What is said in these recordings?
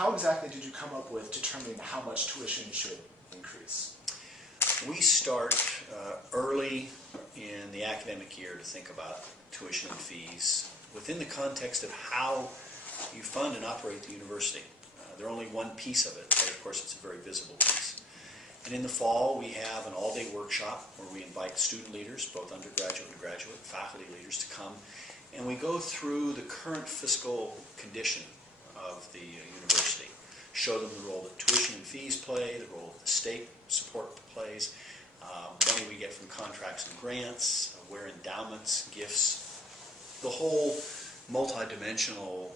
how exactly did you come up with determining how much tuition should increase? We start early in the academic year to think about tuition and fees within the context of how you fund and operate the university. They're only one piece of it, but of course it's a very visible piece. And in the fall we have an all-day workshop where we invite student leaders, both undergraduate and graduate, faculty leaders to come, and we go through the current fiscal condition of the university, show them the role that tuition and fees play, the role that the state support plays, money we get from contracts and grants, where endowments, gifts, the whole multidimensional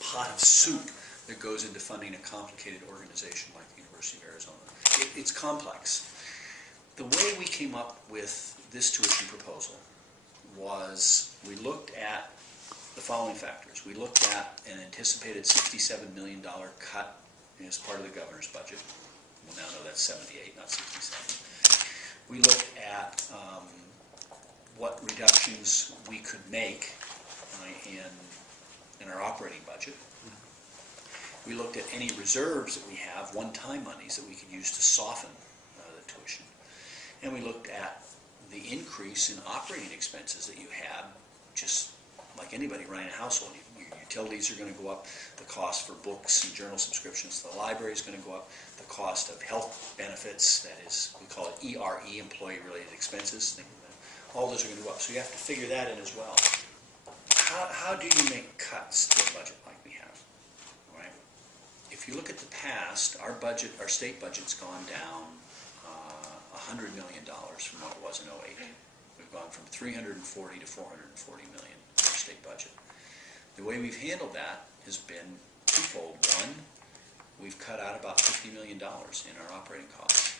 pot of soup that goes into funding a complicated organization like the University of Arizona. It's complex. The way we came up with this tuition proposal was we looked at the following factors. We looked at an anticipated $67 million cut as part of the governor's budget. We'll now know that's 78, not 67. We looked at what reductions we could make in our operating budget. We looked at any reserves that we have, one-time monies that we could use to soften the tuition. And we looked at the increase in operating expenses that you had, just like anybody running a household. Your utilities are going to go up, the cost for books and journal subscriptions to the library is going to go up, the cost of health benefits, that is, we call it ERE, employee-related expenses, all those are going to go up. So you have to figure that in as well. How do you make cuts to a budget like we have? Right? If you look at the past, our budget, our state budget's gone down $100 million from what it was in '08. We've gone from 340 to 440 million in our state budget. The way we've handled that has been twofold. One, we've cut out about $50 million in our operating costs.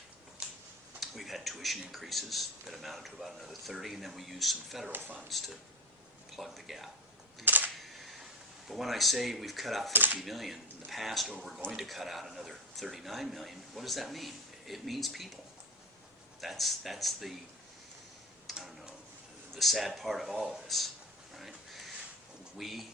We've had tuition increases that amounted to about another 30, and then we used some federal funds to plug the gap. But when I say we've cut out $50 million in the past, or we're going to cut out another $39 million, what does that mean? It means people. That's the, I don't know, the sad part of all of this, right? We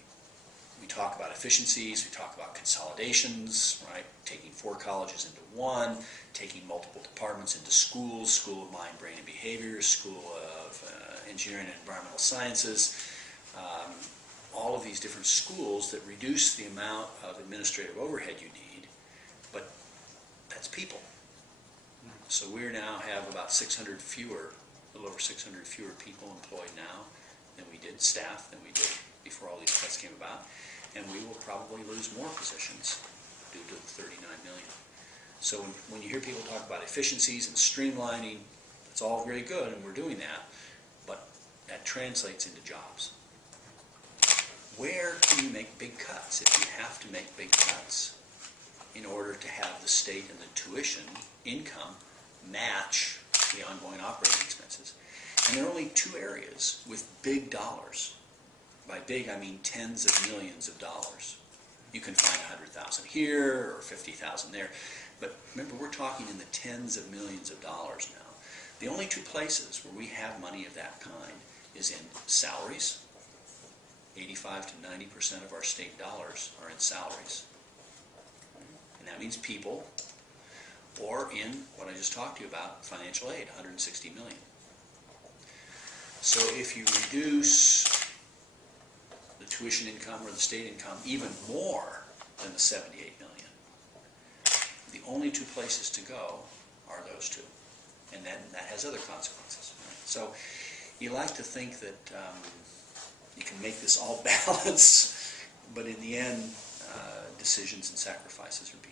talk about efficiencies, we talk about consolidations, right? Taking 4 colleges into one, taking multiple departments into schools, School of Mind, Brain, and Behavior, School of Engineering and Environmental Sciences, all of these different schools that reduce the amount of administrative overhead you need, but that's people. So we now have about 600 fewer, a little over 600 fewer people employed now than we did, staff, than we did before all these cuts came about. And we will probably lose more positions due to the 39 million. So when you hear people talk about efficiencies and streamlining, it's all very good, and we're doing that, but that translates into jobs. Where can you make big cuts if you have to make big cuts in order to have the state and the tuition income match the ongoing operating expenses? And there are only 2 areas with big dollars. By big, I mean tens of millions of dollars. You can find 100,000 here or 50,000 there, but remember, we're talking in the tens of millions of dollars now. The only 2 places where we have money of that kind is in salaries. 85 to 90% of our state dollars are in salaries. And that means people, or in what I just talked to you about, financial aid, 160 million. So if you reduce the tuition income or the state income even more than the 78 million, the only 2 places to go are those 2. And then that has other consequences. Right? So you like to think that you can make this all balance, but in the end, decisions and sacrifices are being